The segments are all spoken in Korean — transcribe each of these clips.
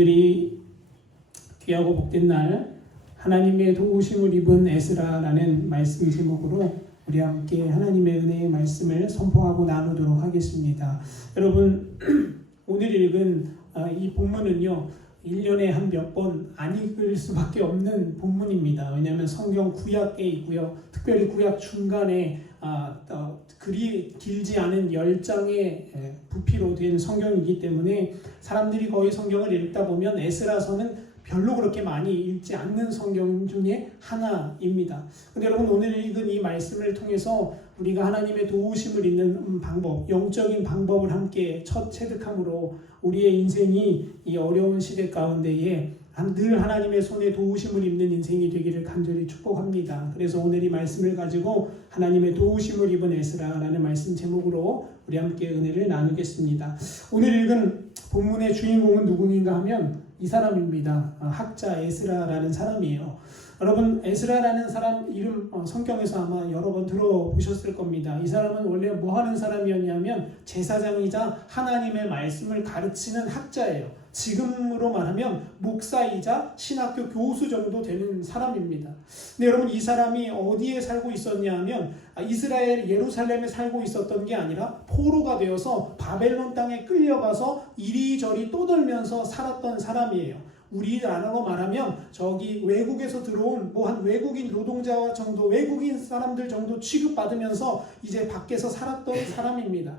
들이 귀하고 복된 날 하나님의 도우심을 입은 에스라라는 말씀 제목으로 우리 함께 하나님의 은혜의 말씀을 선포하고 나누도록 하겠습니다. 여러분, 오늘 읽은 이 본문은요 1년에 한 몇 번 안 읽을 수밖에 없는 본문입니다. 왜냐하면 성경 구약에 있고요, 특별히 구약 중간에 그리 길지 않은 10장의 부피로 된 성경이기 때문에 사람들이 거의 성경을 읽다 보면 에스라서는 별로 그렇게 많이 읽지 않는 성경 중에 하나입니다. 근데 여러분, 오늘 읽은 이 말씀을 통해서 우리가 하나님의 도우심을 입는 방법, 영적인 방법을 함께 첫 체득함으로 우리의 인생이 이 어려운 시대 가운데에 늘 하나님의 손에 도우심을 입는 인생이 되기를 간절히 축복합니다. 그래서 오늘 이 말씀을 가지고 하나님의 도우심을 입은 에스라라는 말씀 제목으로 우리 함께 은혜를 나누겠습니다. 오늘 읽은 본문의 주인공은 누구인가 하면 이 사람입니다. 학자 에스라라는 사람이에요. 여러분, 에스라라는 사람 이름 성경에서 아마 여러 번 들어보셨을 겁니다. 이 사람은 원래 뭐 하는 사람이었냐면 제사장이자 하나님의 말씀을 가르치는 학자예요. 지금으로 말하면 목사이자 신학교 교수 정도 되는 사람입니다. 근데 여러분, 이 사람이 어디에 살고 있었냐 하면 이스라엘 예루살렘에 살고 있었던 게 아니라 포로가 되어서 바벨론 땅에 끌려가서 이리저리 떠돌면서 살았던 사람이에요. 우리나라로 말하면 저기 외국에서 들어온 한 외국인 노동자 정도, 외국인 사람들 정도 취급받으면서 이제 밖에서 살았던 사람입니다.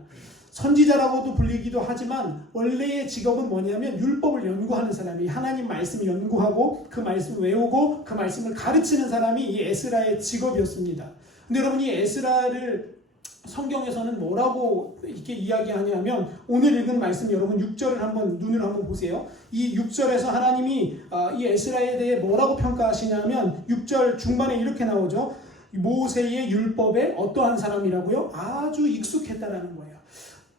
선지자라고도 불리기도 하지만 원래의 직업은 뭐냐면 율법을 연구하는 사람이, 하나님 말씀을 연구하고 그 말씀을 외우고 그 말씀을 가르치는 사람이 이 에스라의 직업이었습니다. 근데 여러분, 이 에스라를 성경에서는 뭐라고 이렇게 이야기하냐면, 오늘 읽은 말씀 여러분 6절을 눈으로 한번 보세요. 이 6절에서 하나님이 이 에스라에 대해 뭐라고 평가하시냐면 6절 중반에 이렇게 나오죠. 모세의 율법에 어떠한 사람이라고요? 아주 익숙했다라는 거예요.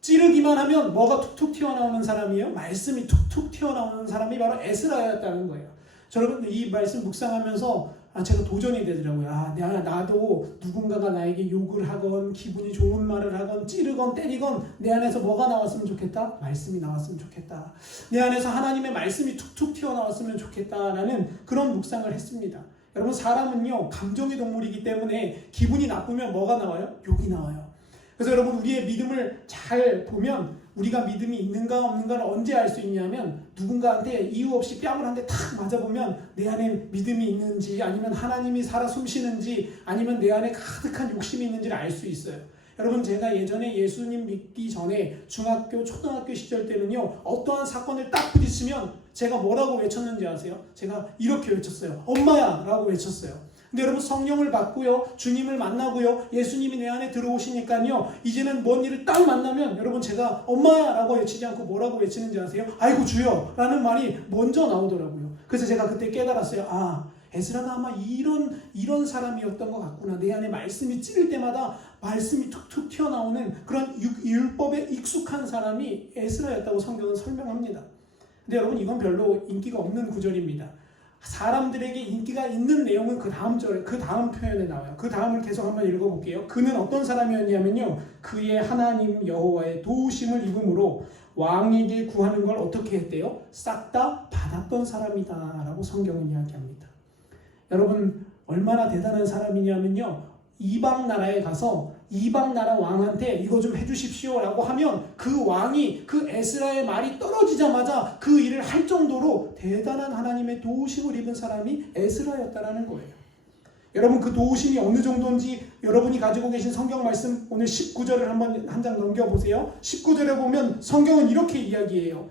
찌르기만 하면 뭐가 툭툭 튀어나오는 사람이에요? 말씀이 툭툭 튀어나오는 사람이 바로 에스라였다는 거예요. 여러분, 이 말씀 묵상하면서 제가 도전이 되더라고요. 나도 누군가가 나에게 욕을 하건 기분이 좋은 말을 하건 찌르건 때리건 내 안에서 뭐가 나왔으면 좋겠다? 말씀이 나왔으면 좋겠다. 내 안에서 하나님의 말씀이 툭툭 튀어나왔으면 좋겠다라는 그런 묵상을 했습니다. 여러분, 사람은요 감정의 동물이기 때문에 기분이 나쁘면 뭐가 나와요? 욕이 나와요. 그래서 여러분, 우리의 믿음을 잘 보면 우리가 믿음이 있는가 없는가를 언제 알 수 있냐면 누군가한테 이유 없이 뺨을 한 대 탁 맞아보면 내 안에 믿음이 있는지, 아니면 하나님이 살아 숨쉬는지, 아니면 내 안에 가득한 욕심이 있는지를 알 수 있어요. 여러분, 제가 예전에 예수님 믿기 전에 중학교, 초등학교 시절 때는요 어떠한 사건을 딱 부딪히면 제가 뭐라고 외쳤는지 아세요? 제가 이렇게 외쳤어요. 엄마야! 라고 외쳤어요. 근데 여러분, 성령을 받고요, 주님을 만나고요, 예수님이 내 안에 들어오시니까요, 이제는 뭔 일을 딱 만나면 여러분, 제가 엄마야! 라고 외치지 않고 뭐라고 외치는지 아세요? 아이고 주여! 라는 말이 먼저 나오더라고요. 그래서 제가 그때 깨달았어요. 에스라가 아마 이런 사람이었던 것 같구나. 내 안에 말씀이 찌를 때마다 말씀이 툭툭 튀어나오는 그런 율법에 익숙한 사람이 에스라였다고 성경은 설명합니다. 근데 여러분, 이건 별로 인기가 없는 구절입니다. 사람들에게 인기가 있는 내용은 그 다음 표현에 나와요. 그 다음을 계속 한번 읽어볼게요. 그는 어떤 사람이었냐면요, 그의 하나님 여호와의 도우심을 입음으로 왕에게 구하는 걸 어떻게 했대요? 싹 다 받았던 사람이다 라고 성경은 이야기합니다. 여러분, 얼마나 대단한 사람이냐면요, 이방 나라에 가서 이방 나라 왕한테 이거 좀 해주십시오 라고 하면 그 왕이 그 에스라의 말이 떨어지자마자 그 일을 할 정도로 대단한 하나님의 도우심을 입은 사람이 에스라였다라는 거예요. 여러분, 그 도우심이 어느 정도인지 여러분이 가지고 계신 성경 말씀 오늘 19절을 한 장 넘겨보세요. 19절에 보면 성경은 이렇게 이야기해요.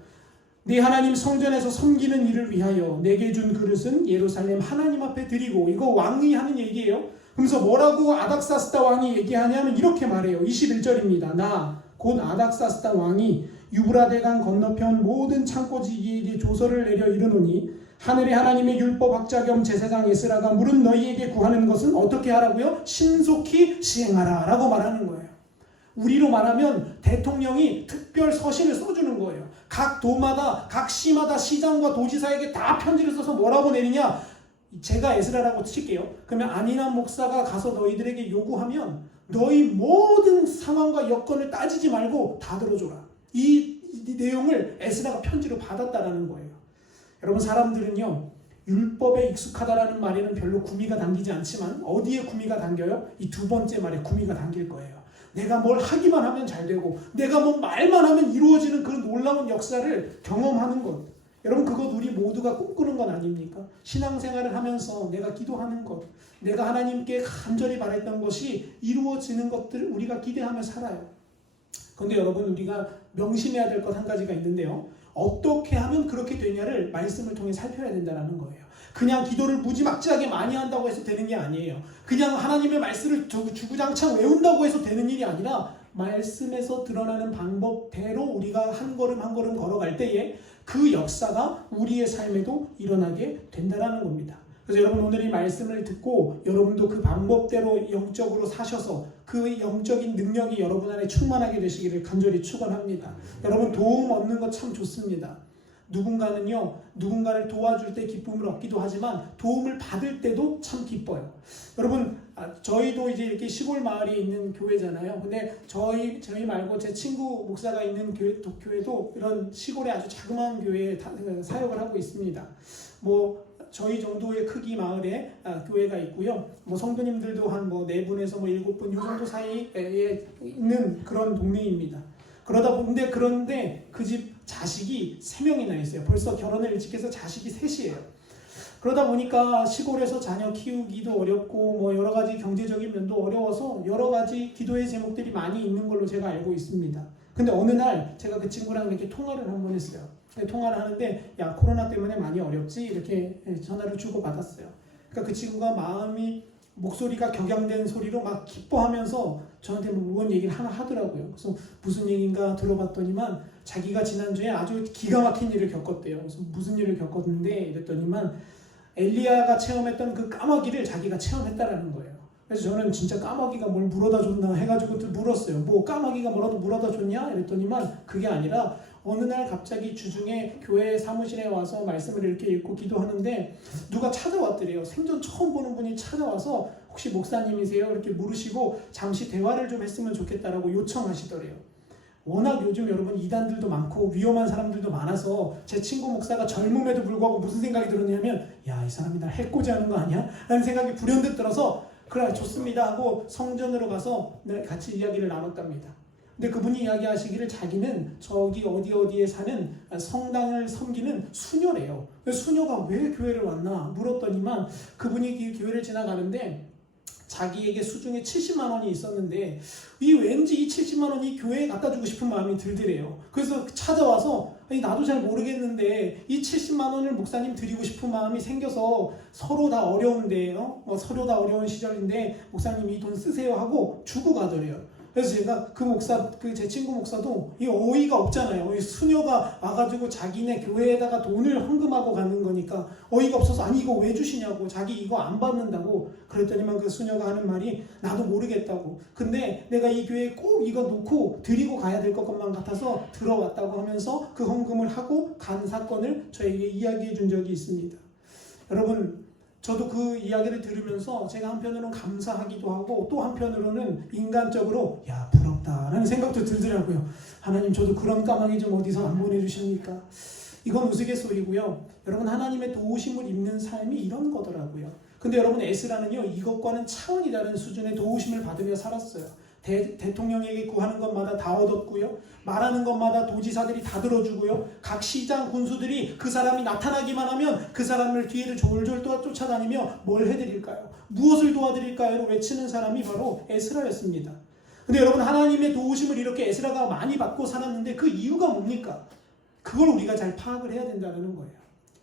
네 하나님 성전에서 섬기는 일을 위하여 내게 준 그릇은 예루살렘 하나님 앞에 드리고, 이거 왕이 하는 얘기예요. 그래서 뭐라고 아닥사스다 왕이 얘기하냐면 이렇게 말해요. 21절입니다. 나 곧 아닥사스다 왕이 유브라데강 건너편 모든 창고지기에게 조서를 내려 이르노니 하늘의 하나님의 율법학자 겸 제사장 에스라가 물은 너희에게 구하는 것은 어떻게 하라고요? 신속히 시행하라 라고 말하는 거예요. 우리로 말하면 대통령이 특별 서신을 써주는 거예요. 각 도마다, 각 시마다 시장과 도지사에게 다 편지를 써서 뭐라고 내리냐? 제가 에스라라고 칠게요. 그러면 안인한 목사가 가서 너희들에게 요구하면 너희 모든 상황과 여건을 따지지 말고 다 들어줘라. 이 내용을 에스라가 편지로 받았다라는 거예요. 여러분 사람들은요 율법에 익숙하다라는 말에는 별로 구미가 당기지 않지만 어디에 구미가 당겨요? 이 두 번째 말에 구미가 당길 거예요. 내가 뭘 하기만 하면 잘 되고 내가 뭐 말만 하면 이루어지는 그런 놀라운 역사를 경험하는 것. 여러분 그것 우리 모두가 꿈꾸는 건 아닙니까? 신앙생활을 하면서 내가 기도하는 것, 내가 하나님께 간절히 바랬던 것이 이루어지는 것들을 우리가 기대하며 살아요. 그런데 여러분 우리가 명심해야 될 것 한 가지가 있는데요. 어떻게 하면 그렇게 되냐를 말씀을 통해 살펴야 된다는 거예요. 그냥 기도를 무지막지하게 많이 한다고 해서 되는 게 아니에요. 그냥 하나님의 말씀을 주구장창 외운다고 해서 되는 일이 아니라 말씀에서 드러나는 방법대로 우리가 한 걸음 한 걸음 걸어갈 때에 그 역사가 우리의 삶에도 일어나게 된다는 겁니다. 그래서 여러분 오늘 이 말씀을 듣고 여러분도 그 방법대로 영적으로 사셔서 그 영적인 능력이 여러분 안에 충만하게 되시기를 간절히 축원합니다. 여러분 도움 얻는 거 참 좋습니다. 누군가를 도와줄 때 기쁨을 얻기도 하지만 도움을 받을 때도 참 기뻐요. 여러분 저희도 이제 이렇게 시골 마을에 있는 교회잖아요. 근데 저희 말고 제 친구 목사가 있는 교회도 이런 시골의 아주 자그마한 교회에 사역을 하고 있습니다. 저희 정도의 크기 마을에 교회가 있고요. 성도님들도 한 4분에서 7분 이 정도 사이에 있는 그런 동네입니다. 그런데 그 집 자식이 3명이나 있어요. 벌써 결혼을 일찍 해서 자식이 3이에요. 그러다 보니까 시골에서 자녀 키우기도 어렵고 여러 가지 경제적인 면도 어려워서 여러 가지 기도의 제목들이 많이 있는 걸로 제가 알고 있습니다. 근데 어느 날 제가 그 친구랑 이렇게 통화를 한번 했어요. 통화를 하는데 야 코로나 때문에 많이 어렵지? 이렇게 전화를 주고받았어요. 그러니까 그 친구가 목소리가 격양된 소리로 막 기뻐하면서 저한테 무언 얘기를 하나 하더라고요. 그래서 무슨 얘기인가 들어봤더니만 자기가 지난주에 아주 기가 막힌 일을 겪었대요. 그래서 무슨 일을 겪었는데 이랬더니만 엘리야가 체험했던 그 까마귀를 자기가 체험했다라는 거예요. 그래서 저는 진짜 까마귀가 뭘 물어다 줬나 해가지고 물었어요. 까마귀가 뭐라도 물어다 줬냐? 이랬더니만 그게 아니라 어느 날 갑자기 주중에 교회 사무실에 와서 말씀을 이렇게 읽고 기도하는데 누가 찾아왔더래요. 생전 처음 보는 분이 찾아와서 혹시 목사님이세요? 이렇게 물으시고 잠시 대화를 좀 했으면 좋겠다라고 요청하시더래요. 워낙 요즘 여러분 이단들도 많고 위험한 사람들도 많아서 제 친구 목사가 젊음에도 불구하고 무슨 생각이 들었냐면 야, 이 사람이 날 해코지하는 거 아니야? 라는 생각이 불현듯 들어서 그래 좋습니다 하고 성전으로 가서 같이 이야기를 나눴답니다. 근데 그분이 이야기하시기를 자기는 저기 어디에 사는 성당을 섬기는 수녀래요. 수녀가 왜 교회를 왔나 물었더니만 그분이 교회를 지나가는데 자기에게 수중에 70만 원이 있었는데 왠지 이 70만 원이 교회에 갖다 주고 싶은 마음이 들더래요. 그래서 찾아와서 나도 잘 모르겠는데 이 70만 원을 목사님 드리고 싶은 마음이 생겨서 서로 다 어려운데 서로 다 어려운 시절인데 목사님 이 돈 쓰세요 하고 주고 가더래요. 그래서 제가 제 친구 목사도 이 어이가 없잖아요. 이 수녀가 와가지고 자기네 교회에다가 돈을 헌금하고 가는 거니까 어이가 없어서 아니 이거 왜 주시냐고 자기 이거 안 받는다고 그랬더니만 그 수녀가 하는 말이 나도 모르겠다고 근데 내가 이 교회에 꼭 이거 놓고 드리고 가야 될 것만 같아서 들어왔다고 하면서 그 헌금을 하고 간 사건을 저에게 이야기해 준 적이 있습니다. 여러분 저도 그 이야기를 들으면서 제가 한편으로는 감사하기도 하고 또 한편으로는 인간적으로 야 부럽다라는 생각도 들더라고요. 하나님 저도 그런 까마귀 좀 어디서 안 보내주십니까? 이건 우스갯소리고요. 여러분 하나님의 도우심을 입는 삶이 이런 거더라고요. 근데 여러분 에스라는요 이것과는 차원이 다른 수준의 도우심을 받으며 살았어요. 대통령에게 구하는 것마다 다 얻었고요. 말하는 것마다 도지사들이 다 들어주고요. 각 시장 군수들이 그 사람이 나타나기만 하면 그 사람을 뒤를 졸졸 쫓아다니며 뭘 해드릴까요? 무엇을 도와드릴까요? 외치는 사람이 바로 에스라였습니다. 근데 여러분 하나님의 도우심을 이렇게 에스라가 많이 받고 살았는데 그 이유가 뭡니까? 그걸 우리가 잘 파악을 해야 된다는 거예요.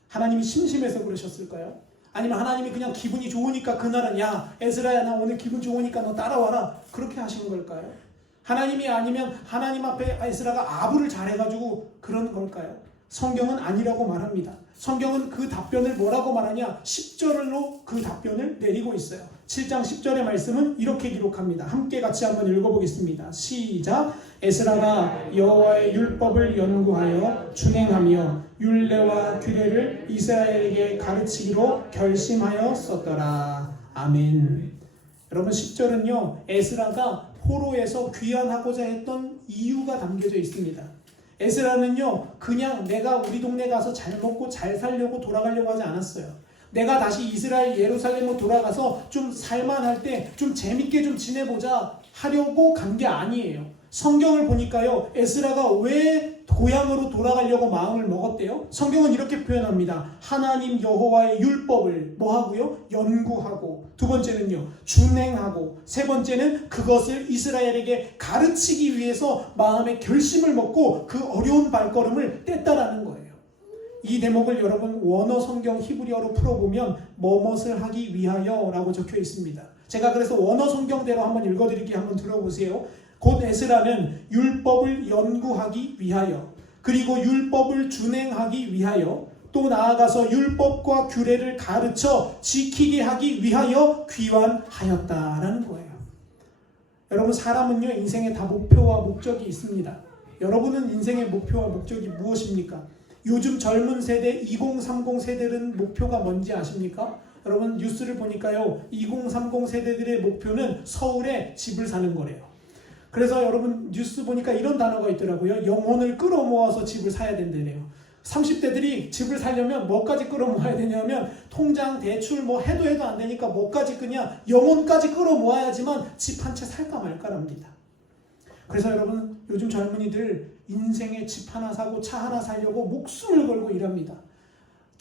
하나님이 심심해서 그러셨을까요? 아니면 하나님이 그냥 기분이 좋으니까 그날은 야 에스라야 나 오늘 기분 좋으니까 너 따라와라 그렇게 하신 걸까요? 하나님이 아니면 하나님 앞에 에스라가 아부를 잘해가지고 그런 걸까요? 성경은 아니라고 말합니다. 성경은 그 답변을 뭐라고 말하냐 10절로 그 답변을 내리고 있어요. 7장 10절의 말씀은 이렇게 기록합니다. 함께 같이 한번 읽어보겠습니다. 시작. 에스라가 여호와의 율법을 연구하여 준행하며 율례와 규례를 이스라엘에게 가르치기로 결심하였었더라. 아멘. 여러분 10절은요 에스라가 포로에서 귀환하고자 했던 이유가 담겨져 있습니다. 에스라는요, 그냥 내가 우리 동네 가서 잘 먹고 잘 살려고 돌아가려고 하지 않았어요. 내가 다시 이스라엘 예루살렘으로 돌아가서 좀 살만할 때 좀 재밌게 좀 지내보자 하려고 간 게 아니에요. 성경을 보니까요, 에스라가 왜 고향으로 돌아가려고 마음을 먹었대요? 성경은 이렇게 표현합니다. 하나님 여호와의 율법을 뭐 하고요? 연구하고, 두 번째는요, 준행하고, 세 번째는 그것을 이스라엘에게 가르치기 위해서 마음의 결심을 먹고 그 어려운 발걸음을 뗐다라는 거예요. 이 대목을 여러분 원어 성경 히브리어로 풀어보면 뭐뭇을 하기 위하여 라고 적혀 있습니다. 제가 그래서 원어 성경대로 한번 읽어드리기 한번 들어보세요. 곧 에스라는 율법을 연구하기 위하여, 그리고 율법을 준행하기 위하여, 또 나아가서 율법과 규례를 가르쳐 지키게 하기 위하여 귀환하였다라는 거예요. 여러분, 사람은요, 인생에 다 목표와 목적이 있습니다. 여러분은 인생의 목표와 목적이 무엇입니까? 요즘 젊은 세대 2030 세대는 목표가 뭔지 아십니까? 여러분, 뉴스를 보니까요, 2030 세대들의 목표는 서울에 집을 사는 거래요. 그래서 여러분 뉴스 보니까 이런 단어가 있더라고요. 영혼을 끌어모아서 집을 사야 된대요. 30대들이 집을 사려면 뭐까지 끌어모아야 되냐면, 통장 대출 뭐 해도 안 되니까 뭐까지 끄냐, 영혼까지 끌어모아야지만 집 한 채 살까 말까랍니다. 그래서 여러분, 요즘 젊은이들 인생에 집 하나 사고 차 하나 살려고 목숨을 걸고 일합니다.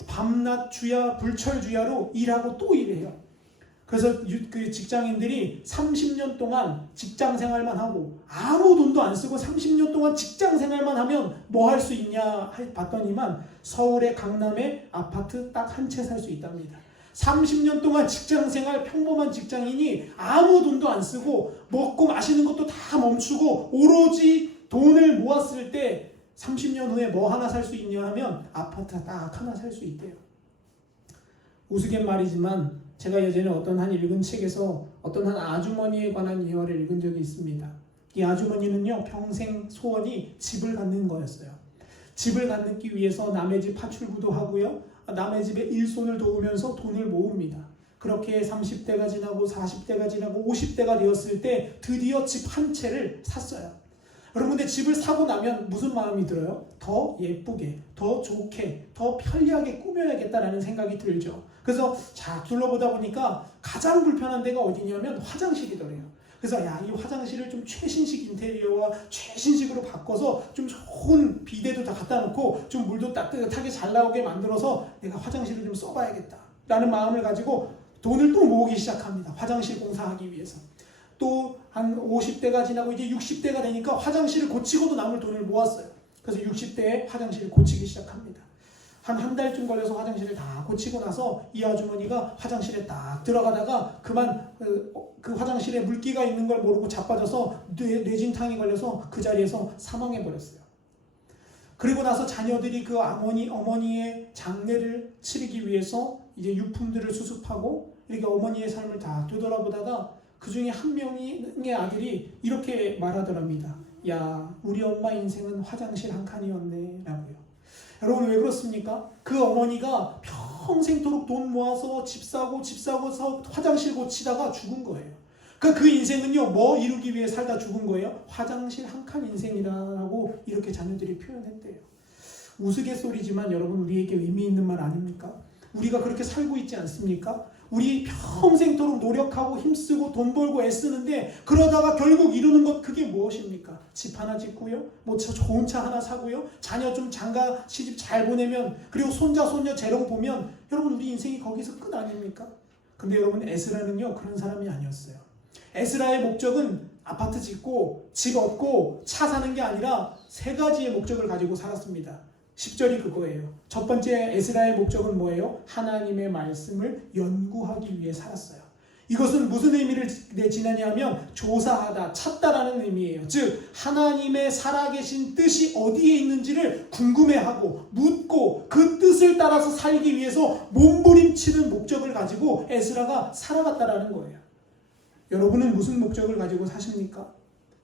밤낮 주야 불철주야로 일하고 또 일해요. 그래서 그 직장인들이 30년 동안 직장 생활만 하고 아무 돈도 안 쓰고 30년 동안 직장 생활만 하면 뭐 할 수 있냐 봤더니만 서울의 강남에 아파트 딱 한 채 살 수 있답니다. 30년 동안 직장 생활 평범한 직장인이 아무 돈도 안 쓰고 먹고 마시는 것도 다 멈추고 오로지 돈을 모았을 때 30년 후에 뭐 하나 살 수 있냐 하면 아파트 딱 하나 살 수 있대요. 우스갯말이지만 제가 예전에 어떤 한 읽은 책에서 어떤 한 아주머니에 관한 이야기를 읽은 적이 있습니다. 이 아주머니는요, 평생 소원이 집을 갖는 거였어요. 집을 갖기 위해서 남의 집 파출부도 하고요, 남의 집에 일손을 도우면서 돈을 모읍니다. 그렇게 30대가 지나고 40대가 지나고 50대가 되었을 때 드디어 집 한 채를 샀어요. 여러분, 근데 집을 사고 나면 무슨 마음이 들어요? 더 예쁘게, 더 좋게, 더 편리하게 꾸며야겠다라는 생각이 들죠. 그래서 자 둘러보다 보니까 가장 불편한 데가 어디냐면 화장실이더래요. 그래서 이 화장실을 좀 최신식 인테리어와 최신식으로 바꿔서 좀 좋은 비데도 다 갖다 놓고 좀 물도 따뜻하게 잘 나오게 만들어서 내가 화장실을 좀 써봐야겠다 라는 마음을 가지고 돈을 또 모으기 시작합니다. 화장실 공사하기 위해서. 또 한 50대가 지나고 이제 60대가 되니까 화장실을 고치고도 남을 돈을 모았어요. 그래서 60대에 화장실을 고치기 시작합니다. 한 달쯤 걸려서 화장실을 다 고치고 나서 이 아주머니가 화장실에 딱 들어가다가 그만 그 화장실에 물기가 있는 걸 모르고 자빠져서 뇌진탕이 걸려서 그 자리에서 사망해버렸어요. 그리고 나서 자녀들이 그 어머니의 장례를 치르기 위해서 이제 유품들을 수습하고 이렇게 어머니의 삶을 다 되돌아보다가 그 중에 한 명의 아들이 이렇게 말하더랍니다. 야, 우리 엄마 인생은 화장실 한 칸이었네 라고요. 여러분, 왜 그렇습니까? 그 어머니가 평생토록 돈 모아서 집 사고서 화장실 고치다가 죽은 거예요. 그러니까 그 인생은요, 뭐 이루기 위해 살다 죽은 거예요? 화장실 한 칸 인생이라고 이렇게 자녀들이 표현했대요. 우스갯소리지만 여러분, 우리에게 의미 있는 말 아닙니까? 우리가 그렇게 살고 있지 않습니까? 우리 평생토록 노력하고 힘쓰고 돈 벌고 애쓰는데 그러다가 결국 이루는 것, 그게 무엇입니까? 집 하나 짓고요, 뭐 좋은 차 하나 사고요, 자녀 좀 장가 시집 잘 보내면, 그리고 손자 손녀 재롱 보면, 여러분 우리 인생이 거기서 끝 아닙니까? 근데 여러분, 에스라는요 그런 사람이 아니었어요. 에스라의 목적은 아파트 짓고 집 얻고 차 사는 게 아니라 세 가지의 목적을 가지고 살았습니다. 10절이 그거예요. 첫 번째 에스라의 목적은 뭐예요? 하나님의 말씀을 연구하기 위해 살았어요. 이것은 무슨 의미를 지냐면 조사하다, 찾다라는 의미예요. 즉 하나님의 살아계신 뜻이 어디에 있는지를 궁금해하고 묻고 그 뜻을 따라서 살기 위해서 몸부림치는 목적을 가지고 에스라가 살아갔다라는 거예요. 여러분은 무슨 목적을 가지고 사십니까?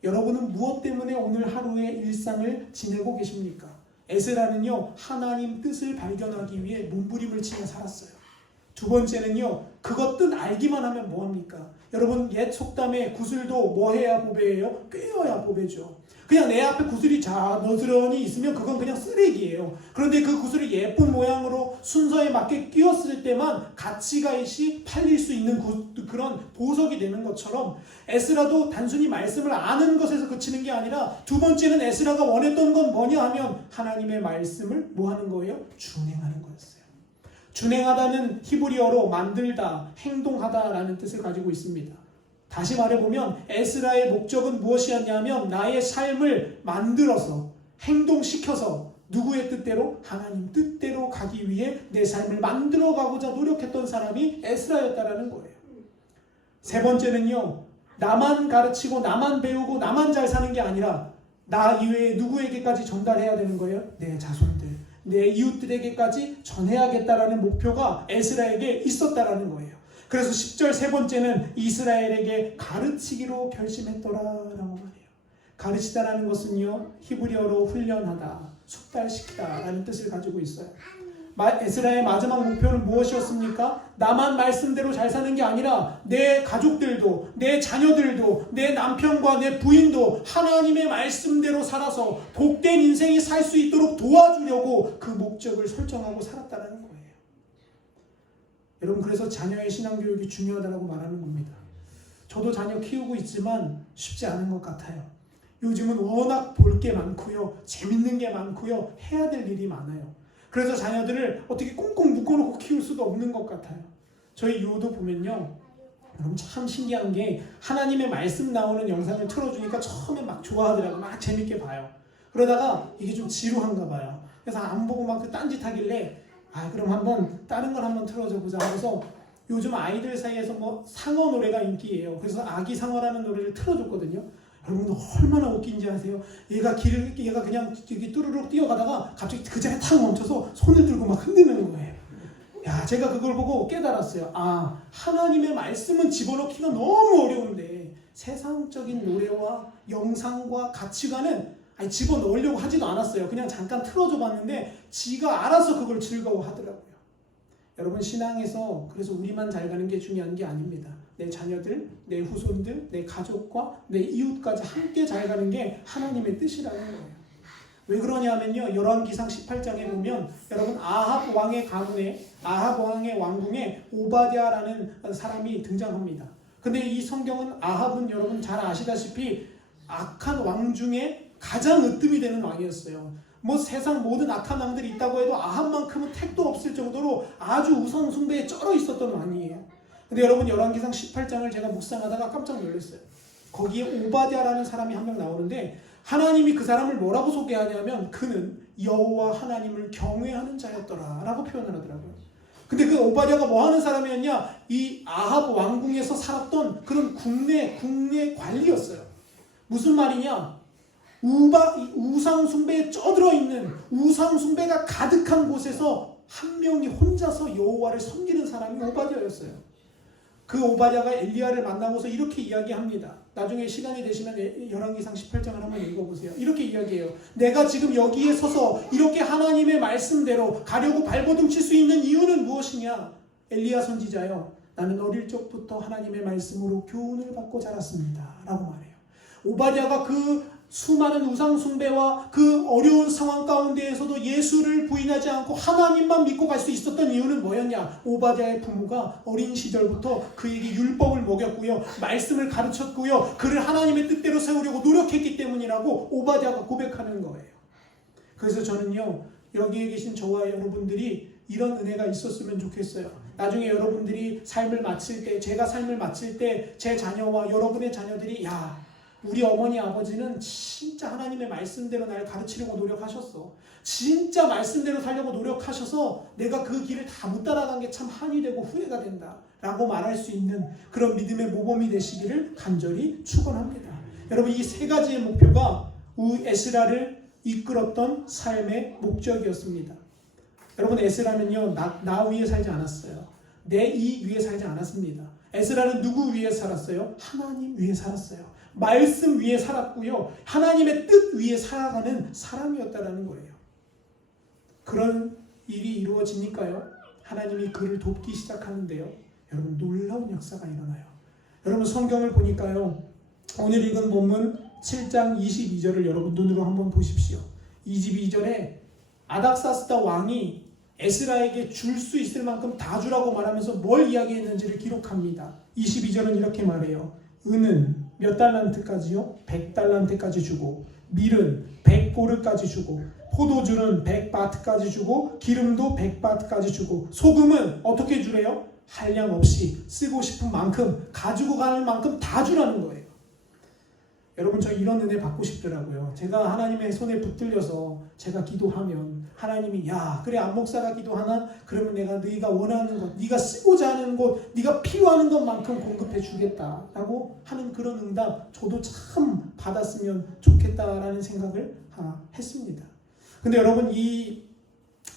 여러분은 무엇 때문에 오늘 하루의 일상을 지내고 계십니까? 에스라는요, 하나님 뜻을 발견하기 위해 몸부림을 치며 살았어요. 두 번째는요, 그것 뜻 알기만 하면 뭐합니까? 여러분, 옛 속담에 구슬도 뭐 해야 보배예요? 꿰어야 보배죠. 그냥 내 앞에 구슬이 너드러니 있으면 그건 그냥 쓰레기예요. 그런데 그 구슬을 예쁜 모양으로 순서에 맞게 끼웠을 때만 가치가 있이 팔릴 수 있는 그런 보석이 되는 것처럼, 에스라도 단순히 말씀을 아는 것에서 그치는 게 아니라, 두 번째는 에스라가 원했던 건 뭐냐 하면 하나님의 말씀을 뭐 하는 거예요? 준행하는 거였어요. 준행하다는 히브리어로 만들다, 행동하다라는 뜻을 가지고 있습니다. 다시 말해보면 에스라의 목적은 무엇이었냐면, 나의 삶을 만들어서 행동시켜서 누구의 뜻대로? 하나님 뜻대로 가기 위해 내 삶을 만들어가고자 노력했던 사람이 에스라였다라는 거예요. 세 번째는요, 나만 가르치고 나만 배우고 나만 잘 사는 게 아니라 나 이외에 누구에게까지 전달해야 되는 거예요? 내 자손들, 내 이웃들에게까지 전해야겠다라는 목표가 에스라에게 있었다라는 거예요. 그래서 10절 세 번째는 이스라엘에게 가르치기로 결심했더라라고 말해요. 가르치다라는 것은요, 히브리어로 훈련하다, 숙달시키다라는 뜻을 가지고 있어요. 에스라의 마지막 목표는 무엇이었습니까? 나만 말씀대로 잘 사는 게 아니라 내 가족들도, 내 자녀들도, 내 남편과 내 부인도 하나님의 말씀대로 살아서 복된 인생이 살 수 있도록 도와주려고 그 목적을 설정하고 살았다는 거예요. 여러분, 그래서 자녀의 신앙교육이 중요하다고 말하는 겁니다. 저도 자녀 키우고 있지만 쉽지 않은 것 같아요. 요즘은 워낙 볼 게 많고요, 재밌는 게 많고요, 해야 될 일이 많아요. 그래서 자녀들을 어떻게 꽁꽁 묶어놓고 키울 수도 없는 것 같아요. 저희 유호도 보면요, 여러분 참 신기한 게, 하나님의 말씀 나오는 영상을 틀어주니까 처음에 막 좋아하더라고요. 막 재밌게 봐요. 그러다가 이게 좀 지루한가 봐요. 그래서 안 보고 막 딴짓하길래, 그럼 한번 다른 걸 한번 틀어줘 보자 하면서, 요즘 아이들 사이에서 뭐 상어 노래가 인기예요. 그래서 아기 상어라는 노래를 틀어줬거든요. 여러분 얼마나 웃긴지 아세요? 얘가 그냥 뚜루룩 뛰어가다가 갑자기 그 자리에 탁 멈춰서 손을 들고 막 흔드는 거예요. 야, 제가 그걸 보고 깨달았어요. 하나님의 말씀은 집어넣기가 너무 어려운데 세상적인 노래와 영상과 가치관은 집어넣으려고 하지도 않았어요. 그냥 잠깐 틀어줘 봤는데 지가 알아서 그걸 즐거워하더라고요. 여러분, 신앙에서 그래서 우리만 잘 가는 게 중요한 게 아닙니다. 내 자녀들, 내 후손들, 내 가족과 내 이웃까지 함께 잘 가는 게 하나님의 뜻이라는 거예요. 왜 그러냐면요, 열왕기상 18장에 보면 여러분, 아합 왕의 가문에, 아합 왕의 왕궁에 오바댜라는 사람이 등장합니다. 근데 이 성경은, 아합은 여러분 잘 아시다시피 악한 왕 중에 가장 으뜸이 되는 왕이었어요. 뭐 세상 모든 악한 왕들이 있다고 해도 아합만큼은 택도 없을 정도로 아주 우상 숭배에 쩔어 있었던 왕이에요. 근데 여러분, 열왕기상 18장을 제가 묵상하다가 깜짝 놀랐어요. 거기에 오바댜라는 사람이 한 명 나오는데, 하나님이 그 사람을 뭐라고 소개하냐면, 그는 여호와 하나님을 경외하는 자였더라 라고 표현을 하더라고요. 근데 그 오바댜가 뭐 하는 사람이었냐? 이 아합 왕궁에서 살았던 그런 국내 관리였어요. 무슨 말이냐? 우상 숭배에 쪄들어 있는, 우상 숭배가 가득한 곳에서 한 명이 혼자서 여호와를 섬기는 사람이 오바댜였어요. 그 오바댜가 엘리야를 만나고서 이렇게 이야기합니다. 나중에 시간이 되시면 열왕기상 18장을 한번 읽어보세요. 이렇게 이야기해요. 내가 지금 여기에 서서 이렇게 하나님의 말씀대로 가려고 발버둥 칠 수 있는 이유는 무엇이냐? 엘리야 선지자요, 나는 어릴 적부터 하나님의 말씀으로 교훈을 받고 자랐습니다 라고 말해요. 오바댜가 그 수많은 우상 숭배와 그 어려운 상황 가운데에서도 예수를 부인하지 않고 하나님만 믿고 갈 수 있었던 이유는 뭐였냐? 오바댜의 부모가 어린 시절부터 그에게 율법을 먹였고요, 말씀을 가르쳤고요, 그를 하나님의 뜻대로 세우려고 노력했기 때문이라고 오바댜가 고백하는 거예요. 그래서 저는요, 여기에 계신 저와 여러분들이 이런 은혜가 있었으면 좋겠어요. 나중에 여러분들이 삶을 마칠 때, 제가 삶을 마칠 때 제 자녀와 여러분의 자녀들이, 우리 어머니 아버지는 진짜 하나님의 말씀대로 날 가르치려고 노력하셨어, 진짜 말씀대로 살려고 노력하셔서 내가 그 길을 다 못 따라간 게 참 한이 되고 후회가 된다 라고 말할 수 있는 그런 믿음의 모범이 되시기를 간절히 축원합니다. 여러분, 이 세 가지의 목표가 에스라를 이끌었던 삶의 목적이었습니다. 여러분, 에스라는요, 나 위에 살지 않았어요. 내 이익 위에 살지 않았습니다. 에스라는 누구 위에 살았어요? 하나님 위에 살았어요. 말씀 위에 살았고요, 하나님의 뜻 위에 살아가는 사람이었다라는 거예요. 그런 일이 이루어지니까요, 하나님이 그를 돕기 시작하는데요. 여러분 놀라운 역사가 일어나요. 여러분 성경을 보니까요. 오늘 읽은 본문 7장 22절을 여러분 눈으로 한번 보십시오. 22절에 아닥사스다 왕이 에스라에게 줄 수 있을 만큼 다 주라고 말하면서 뭘 이야기했는지를 기록합니다. 22절은 이렇게 말해요. 은은 몇 달란트까지요? 100달란트까지 주고, 밀은 100보르까지 주고, 포도주는 100바트까지 주고, 기름도 100바트까지 주고, 소금은 어떻게 주래요? 한량 없이 쓰고 싶은 만큼, 가지고 가는 만큼 다 주라는 거예요. 여러분 저 이런 은혜 받고 싶더라고요. 제가 하나님의 손에 붙들려서 제가 기도하면 하나님이 야 그래 안 목사가 기도하나? 그러면 내가 네가 원하는 것, 네가 쓰고자 하는 것, 네가 필요하는 것만큼 공급해 주겠다라고 하는 그런 응답 저도 참 받았으면 좋겠다라는 생각을 했습니다. 근데 여러분 이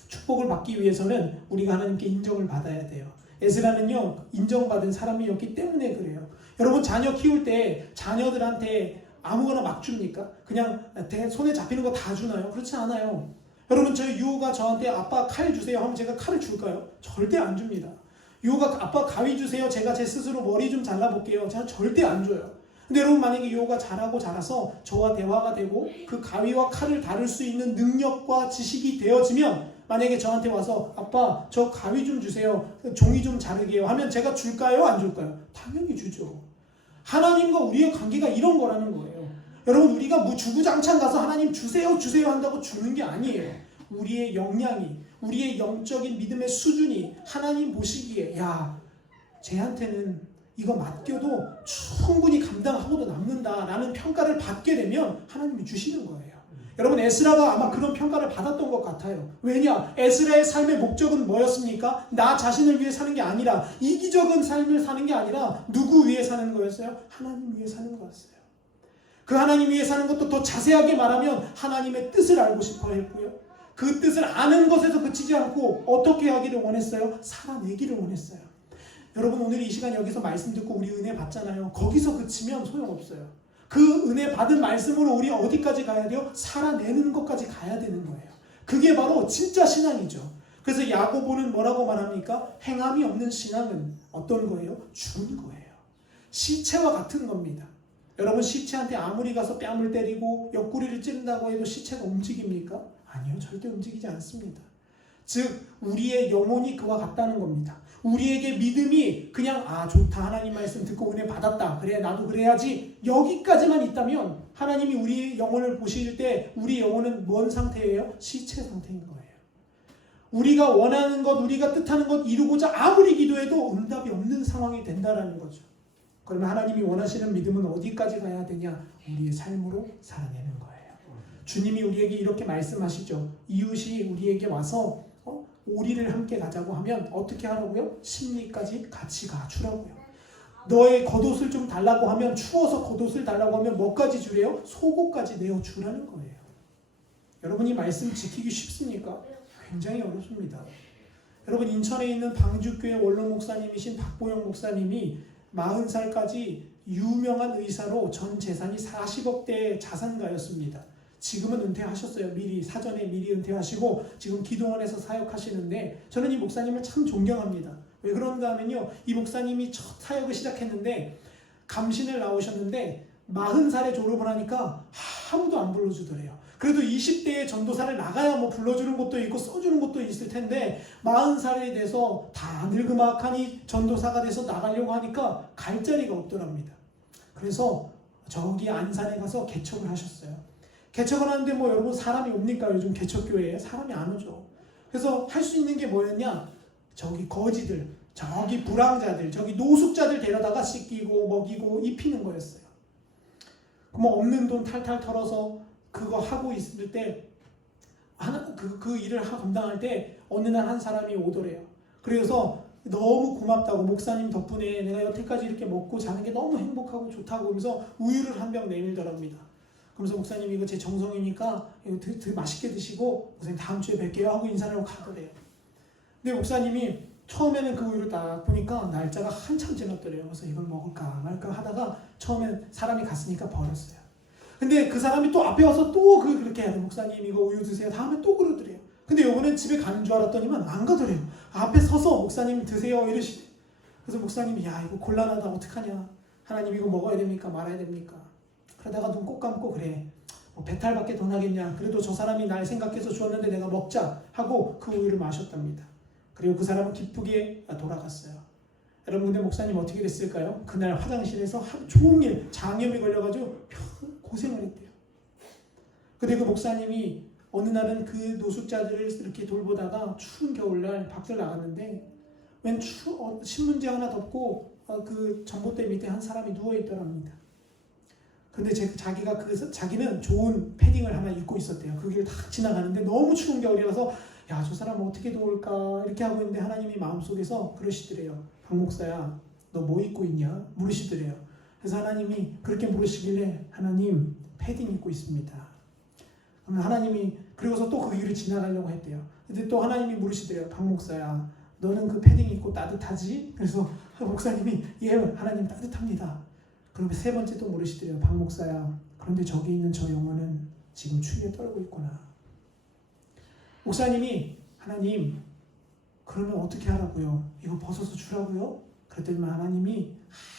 축복을 받기 위해서는 우리가 하나님께 인정을 받아야 돼요. 에스라는요 인정받은 사람이었기 때문에 그래요. 여러분 자녀 키울 때 자녀들한테 아무거나 막 줍니까? 그냥 손에 잡히는 거 다 주나요? 그렇지 않아요. 여러분 저희 유호가 저한테 아빠 칼 주세요 하면 제가 칼을 줄까요? 절대 안 줍니다. 유호가 아빠 가위 주세요. 제가 제 스스로 머리 좀 잘라볼게요. 제가 절대 안 줘요. 근데 여러분 만약에 유호가 잘하고 자라서 저와 대화가 되고 그 가위와 칼을 다룰 수 있는 능력과 지식이 되어지면 만약에 저한테 와서 아빠 저 가위 좀 주세요. 종이 좀 자르게요 하면 제가 줄까요? 안 줄까요? 당연히 주죠. 하나님과 우리의 관계가 이런 거라는 거예요. 여러분 우리가 뭐 주구장창 가서 하나님 주세요 주세요 한다고 주는 게 아니에요. 우리의 역량이 우리의 영적인 믿음의 수준이 하나님 보시기에 야 쟤한테는 이거 맡겨도 충분히 감당하고도 남는다라는 평가를 받게 되면 하나님이 주시는 거예요. 여러분 에스라가 아마 그런 평가를 받았던 것 같아요. 왜냐? 에스라의 삶의 목적은 뭐였습니까? 나 자신을 위해 사는 게 아니라 이기적인 삶을 사는 게 아니라 누구 위해 사는 거였어요? 하나님 위해 사는 거였어요. 그 하나님 위해 사는 것도 더 자세하게 말하면 하나님의 뜻을 알고 싶어 했고요. 그 뜻을 아는 것에서 그치지 않고 어떻게 하기를 원했어요? 살아내기를 원했어요. 여러분 오늘 이 시간 여기서 말씀 듣고 우리 은혜 받잖아요. 거기서 그치면 소용없어요. 그 은혜 받은 말씀으로 우리 어디까지 가야 돼요? 살아내는 것까지 가야 되는 거예요. 그게 바로 진짜 신앙이죠. 그래서 야고보는 뭐라고 말합니까? 행함이 없는 신앙은 어떤 거예요? 죽은 거예요. 시체와 같은 겁니다. 여러분 시체한테 아무리 가서 뺨을 때리고 옆구리를 찌른다고 해도 시체가 움직입니까? 아니요, 절대 움직이지 않습니다. 즉 우리의 영혼이 그와 같다는 겁니다. 우리에게 믿음이 그냥 좋다 하나님 말씀 듣고 은혜 받았다 그래 나도 그래야지 여기까지만 있다면 하나님이 우리 영혼을 보실 때 우리 영혼은 뭔 상태예요? 시체 상태인 거예요. 우리가 원하는 것 우리가 뜻하는 것 이루고자 아무리 기도해도 응답이 없는 상황이 된다라는 거죠. 그러면 하나님이 원하시는 믿음은 어디까지 가야 되냐? 우리의 삶으로 살아내는 거예요. 주님이 우리에게 이렇게 말씀하시죠. 이웃이 우리에게 와서 오리를 함께 가자고 하면 어떻게 하라고요? 심리까지 같이 가주라고요. 너의 겉옷을 좀 달라고 하면 추워서 겉옷을 달라고 하면 뭐까지 주래요? 속옷까지 내어주라는 거예요. 여러분 이 말씀 지키기 쉽습니까? 굉장히 어렵습니다. 여러분 인천에 있는 방주교회 원로 목사님이신 박보영 목사님이 40살까지 유명한 의사로 전 재산이 40억대의 자산가였습니다. 지금은 은퇴하셨어요. 사전에 미리 은퇴하시고 지금 기도원에서 사역하시는데 저는 이 목사님을 참 존경합니다. 왜 그런가 하면요. 이 목사님이 첫 사역을 시작했는데 감신을 나오셨는데 40살에 졸업을 하니까 아무도 안 불러주더래요. 그래도 20대의 전도사를 나가야 뭐 불러주는 것도 있고 써주는 것도 있을 텐데 40살이 돼서 다 늙으막하니 전도사가 돼서 나가려고 하니까 갈 자리가 없더랍니다. 그래서 저기 안산에 가서 개척을 하셨어요. 개척을 하는데 뭐 여러분 사람이 옵니까? 요즘 개척교회에 사람이 안 오죠. 그래서 할 수 있는 게 뭐였냐? 저기 거지들, 저기 불황자들, 저기 노숙자들 데려다가 씻기고 먹이고 입히는 거였어요. 뭐 없는 돈 탈탈 털어서 그거 하고 있을 때 그 일을 감당할 때 어느 날 한 사람이 오더래요. 그래서 너무 고맙다고 목사님 덕분에 내가 여태까지 이렇게 먹고 자는 게 너무 행복하고 좋다고 하면서 우유를 한 병 내밀더랍니다. 그러면서 목사님 이거 제 정성이니까 이거 되게 맛있게 드시고 목사님 다음 주에 뵐게요 하고 인사를 하고 가더래요. 근데 목사님이 처음에는 그 우유를 딱 보니까 날짜가 한참 지났더래요. 그래서 이걸 먹을까 말까 하다가 처음엔 사람이 갔으니까 버렸어요. 근데 그 사람이 또 앞에 와서 또 그렇게 해야 돼. 목사님 이거 우유 드세요. 다음에 또 그러더래요. 근데 요번엔 집에 가는 줄 알았더니만 안 가더래요. 앞에 서서 목사님 드세요 이러시. 그래서 목사님이 야 이거 곤란하다 어떡하냐. 하나님 이거 먹어야 됩니까 말아야 됩니까. 그러다가 눈 꼭 감고 그래. 뭐 배탈밖에 더 나겠냐. 그래도 저 사람이 날 생각해서 주었는데 내가 먹자 하고 그 우유를 마셨답니다. 그리고 그 사람은 기쁘게 돌아갔어요. 여러분 근데 목사님 어떻게 됐을까요? 그날 화장실에서 하루 종일 장염이 걸려가지고 고생을 했대요. 근데 그 목사님이 어느 날은 그 노숙자들을 이렇게 돌보다가 추운 겨울날 밖을 나갔는데 웬 신문지 하나 덮고 그 전봇대 밑에 한 사람이 누워있더랍니다. 근데 자기는 좋은 패딩을 하나 입고 있었대요. 그 길을 딱 지나가는데 너무 추운 겨울이라서 야, 저 사람 어떻게 도울까 이렇게 하고 있는데 하나님이 마음속에서 그러시더래요. 박 목사야, 너 뭐 입고 있냐? 물으시더래요. 그래서 하나님이 그렇게 물으시길래 하나님 패딩 입고 있습니다. 그러면 하나님이 그리고서 또 그 길을 지나가려고 했대요. 근데 또 하나님이 물으시더래요. 박 목사야, 너는 그 패딩 입고 따뜻하지? 그래서 목사님이 예, 하나님 따뜻합니다. 그러면 세 번째 또 물으시더래요. 박 목사야, 그런데 저기 있는 저 영혼은 지금 추위에 떨고 있구나. 목사님이 하나님 그러면 어떻게 하라고요? 이거 벗어서 주라고요? 그랬더니 하나님이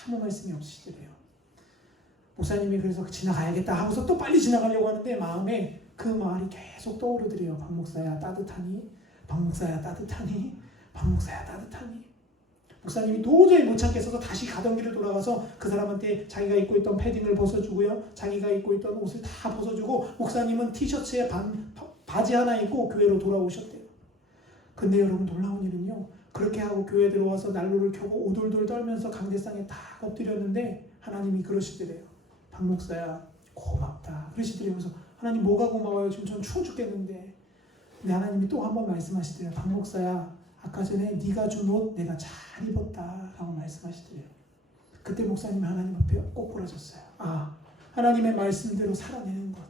아무 말씀이 없으시더래요. 목사님이 그래서 지나가야겠다 하고서 또 빨리 지나가려고 하는데 마음에 그 말이 계속 떠오르더래요. 박 목사야 따뜻하니? 박 목사야 따뜻하니? 박 목사야 따뜻하니? 목사님이 도저히 못 참겠어서 다시 가던 길을 돌아가서 그 사람한테 자기가 입고 있던 패딩을 벗어주고요. 자기가 입고 있던 옷을 다 벗어주고 목사님은 티셔츠에 바지 하나 입고 교회로 돌아오셨대요. 근데 여러분 놀라운 일은요. 그렇게 하고 교회 들어와서 난로를 켜고 오돌돌 떨면서 강대상에 다 엎드렸는데 하나님이 그러시더래요. 박 목사야 고맙다. 그러시더래요. 그래서 하나님 뭐가 고마워요? 지금 전 추워 죽겠는데. 근데 하나님이 또 한 번 말씀하시더래요. 박 목사야 아까 전에 네가 준 옷 내가 잘 입었다 라고 말씀하시더래요. 그때 목사님이 하나님 앞에 꼬꾸라졌어요. 아, 하나님의 말씀대로 살아내는 것,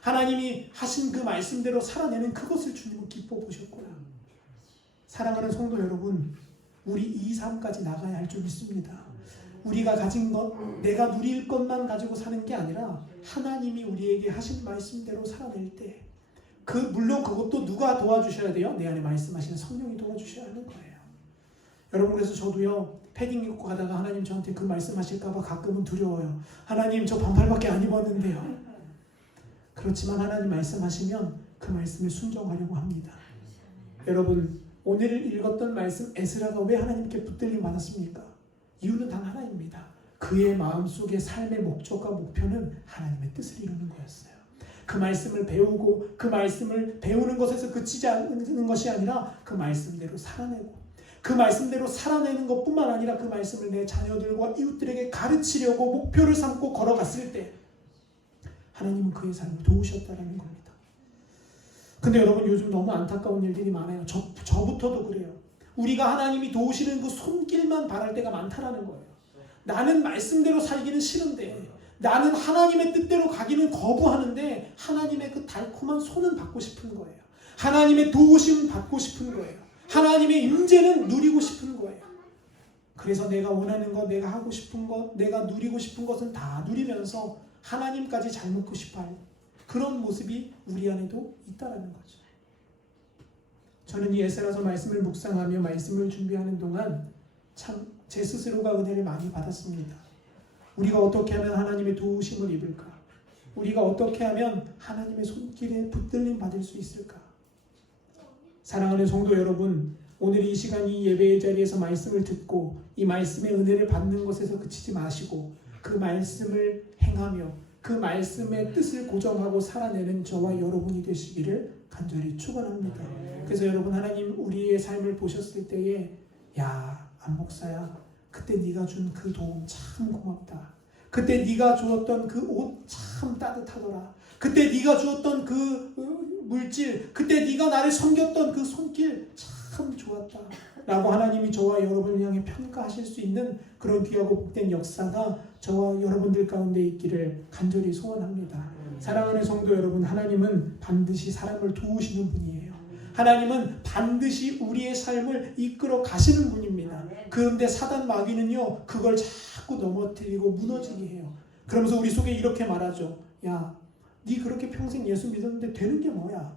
하나님이 하신 그 말씀대로 살아내는 그것을 주님은 기뻐 보셨구나. 사랑하는 성도 여러분, 우리 이 삶까지 나가야 할 줄 믿습니다. 우리가 가진 것, 내가 누릴 것만 가지고 사는 게 아니라 하나님이 우리에게 하신 말씀대로 살아낼 때 물론 그것도 누가 도와주셔야 돼요? 내 안에 말씀하시는 성령이 도와주셔야 하는 거예요. 여러분 그래서 저도요 패딩 입고 가다가 하나님 저한테 그 말씀하실까봐 가끔은 두려워요. 하나님 저 반팔밖에 안 입었는데요. 그렇지만 하나님 말씀하시면 그 말씀에 순종하려고 합니다. 여러분 오늘 읽었던 말씀 에스라가 왜 하나님께 붙들림 받았습니까? 이유는 단 하나입니다. 그의 마음속의 삶의 목적과 목표는 하나님의 뜻을 이루는 거였어요. 그 말씀을 배우고 그 말씀을 배우는 것에서 그치지 않는 것이 아니라 그 말씀대로 살아내고 그 말씀대로 살아내는 것뿐만 아니라 그 말씀을 내 자녀들과 이웃들에게 가르치려고 목표를 삼고 걸어갔을 때 하나님은 그의 삶을 도우셨다는 겁니다. 근데 여러분 요즘 너무 안타까운 일들이 많아요. 저부터도 그래요. 우리가 하나님이 도우시는 그 손길만 바랄 때가 많다라는 거예요. 나는 말씀대로 살기는 싫은데 나는 하나님의 뜻대로 가기는 거부하는데 하나님의 그 달콤한 손은 받고 싶은 거예요. 하나님의 도우심은 받고 싶은 거예요. 하나님의 임재는 누리고 싶은 거예요. 그래서 내가 원하는 것, 내가 하고 싶은 것, 내가 누리고 싶은 것은 다 누리면서 하나님까지 잘 먹고 싶어할 그런 모습이 우리 안에도 있다라는 거죠. 저는 이 에스라서 말씀을 묵상하며 말씀을 준비하는 동안 참 제 스스로가 은혜를 많이 받았습니다. 우리가 어떻게 하면 하나님의 도우심을 입을까? 우리가 어떻게 하면 하나님의 손길에 붙들림 받을 수 있을까? 사랑하는 성도 여러분, 오늘 이 시간 이 예배의 자리에서 말씀을 듣고 이 말씀의 은혜를 받는 것에서 그치지 마시고 그 말씀을 행하며 그 말씀의 뜻을 고정하고 살아내는 저와 여러분이 되시기를 간절히 축원합니다. 그래서 여러분 하나님 우리의 삶을 보셨을 때에 야 안 목사야 그때 네가 준 그 도움 참 고맙다. 그때 네가 주었던 그 옷 참 따뜻하더라. 그때 네가 주었던 그 물질, 그때 네가 나를 섬겼던 그 손길 참 좋았다 라고 하나님이 저와 여러분을 향해 평가하실 수 있는 그런 귀하고 복된 역사가 저와 여러분들 가운데 있기를 간절히 소원합니다. 사랑하는 성도 여러분, 하나님은 반드시 사람을 도우시는 분이에요. 하나님은 반드시 우리의 삶을 이끌어 가시는 분입니다. 그런데 사단 마귀는요 그걸 자꾸 넘어뜨리고 무너지게 해요. 그러면서 우리 속에 이렇게 말하죠. 야, 네 그렇게 평생 예수 믿었는데 되는 게 뭐야?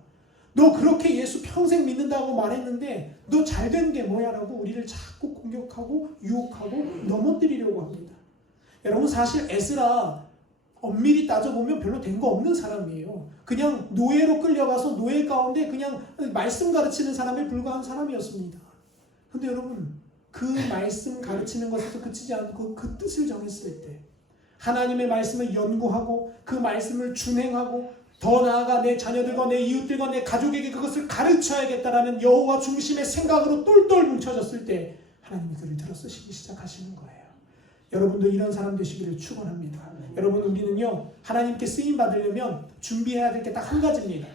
너 그렇게 예수 평생 믿는다고 말했는데 너 잘된 게 뭐야? 라고 우리를 자꾸 공격하고 유혹하고 넘어뜨리려고 합니다. 여러분 사실 에스라 엄밀히 따져보면 별로 된 거 없는 사람이에요. 그냥 노예로 끌려가서 노예 가운데 그냥 말씀 가르치는 사람에 불과한 사람이었습니다. 근데 여러분 그 말씀 가르치는 것에서 그치지 않고 그 뜻을 정했을 때 하나님의 말씀을 연구하고 그 말씀을 준행하고 더 나아가 내 자녀들과 내 이웃들과 내 가족에게 그것을 가르쳐야겠다라는 여호와 중심의 생각으로 똘똘 뭉쳐졌을 때 하나님이 그를 들어 쓰시기 시작하시는 거예요. 여러분도 이런 사람 되시기를 축원합니다. 여러분 우리는요 하나님께 쓰임 받으려면 준비해야 될 게 딱 한 가지입니다.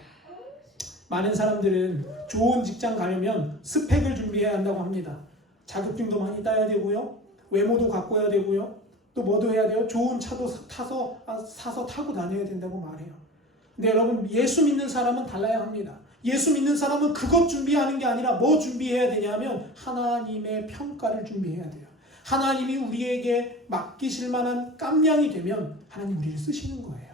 많은 사람들은 좋은 직장 가려면 스펙을 준비해야 한다고 합니다. 자격증도 많이 따야 되고요, 외모도 가꿔야 되고요, 또 뭐도 해야 돼요? 좋은 차도 사서 타고 다녀야 된다고 말해요. 근데 여러분 예수 믿는 사람은 달라야 합니다. 예수 믿는 사람은 그것 준비하는 게 아니라 뭐 준비해야 되냐면 하나님의 평가를 준비해야 돼요. 하나님이 우리에게 맡기실 만한 깜냥이 되면 하나님 우리를 쓰시는 거예요.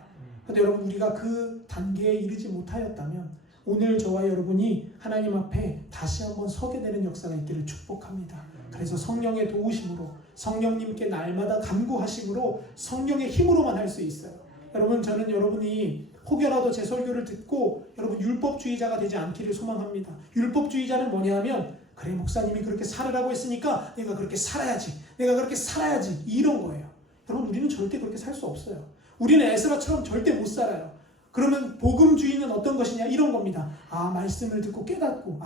근데 여러분 우리가 그 단계에 이르지 못하였다면 오늘 저와 여러분이 하나님 앞에 다시 한번 서게 되는 역사가 있기를 축복합니다. 그래서 성령의 도우심으로 성령님께 날마다 간구하심으로 성령의 힘으로만 할 수 있어요. 여러분 저는 여러분이 혹여라도 제 설교를 듣고 여러분 율법주의자가 되지 않기를 소망합니다. 율법주의자는 뭐냐 하면 그래 목사님이 그렇게 살으라고 했으니까 내가 그렇게 살아야지, 내가 그렇게 살아야지 이런 거예요. 여러분 우리는 절대 그렇게 살 수 없어요. 우리는 에스라처럼 절대 못 살아요. 그러면 복음주의는 어떤 것이냐 이런 겁니다. 아 말씀을 듣고 깨닫고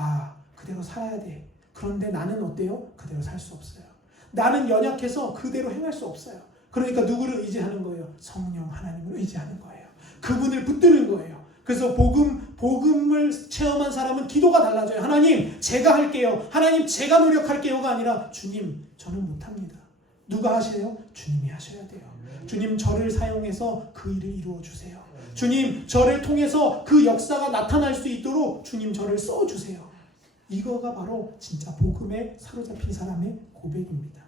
그대로 살아야 돼. 그런데 나는 어때요? 그대로 살 수 없어요. 나는 연약해서 그대로 행할 수 없어요. 그러니까 누구를 의지하는 거예요? 성령 하나님을 의지하는 거예요. 그분을 붙드는 거예요. 그래서 복음을 체험한 사람은 기도가 달라져요. 하나님 제가 할게요. 하나님 제가 노력할게요가 아니라 주님 저는 못합니다. 누가 하세요? 주님이 하셔야 돼요. 주님 저를 사용해서 그 일을 이루어 주세요. 주님 저를 통해서 그 역사가 나타날 수 있도록 주님 저를 써주세요. 이거가 바로 진짜 복음에 사로잡힌 사람의 고백입니다.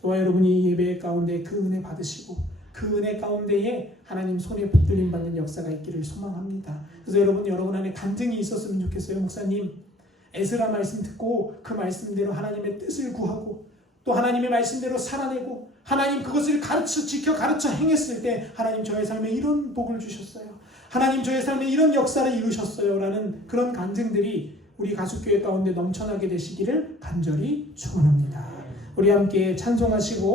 저와 여러분이 예배 가운데 그 은혜 받으시고 그 은혜 가운데에 하나님 손에 붙들림 받는 역사가 있기를 소망합니다. 그래서 여러분 안에 간증이 있었으면 좋겠어요. 목사님 에스라 말씀 듣고 그 말씀대로 하나님의 뜻을 구하고 또 하나님의 말씀대로 살아내고 하나님 그것을 가르쳐 행했을 때 하나님 저의 삶에 이런 복을 주셨어요. 하나님 저의 삶에 이런 역사를 이루셨어요 라는 그런 간증들이 우리 가수교회 가운데 넘쳐나게 되시기를 간절히 축원합니다. 우리 함께 찬송하시고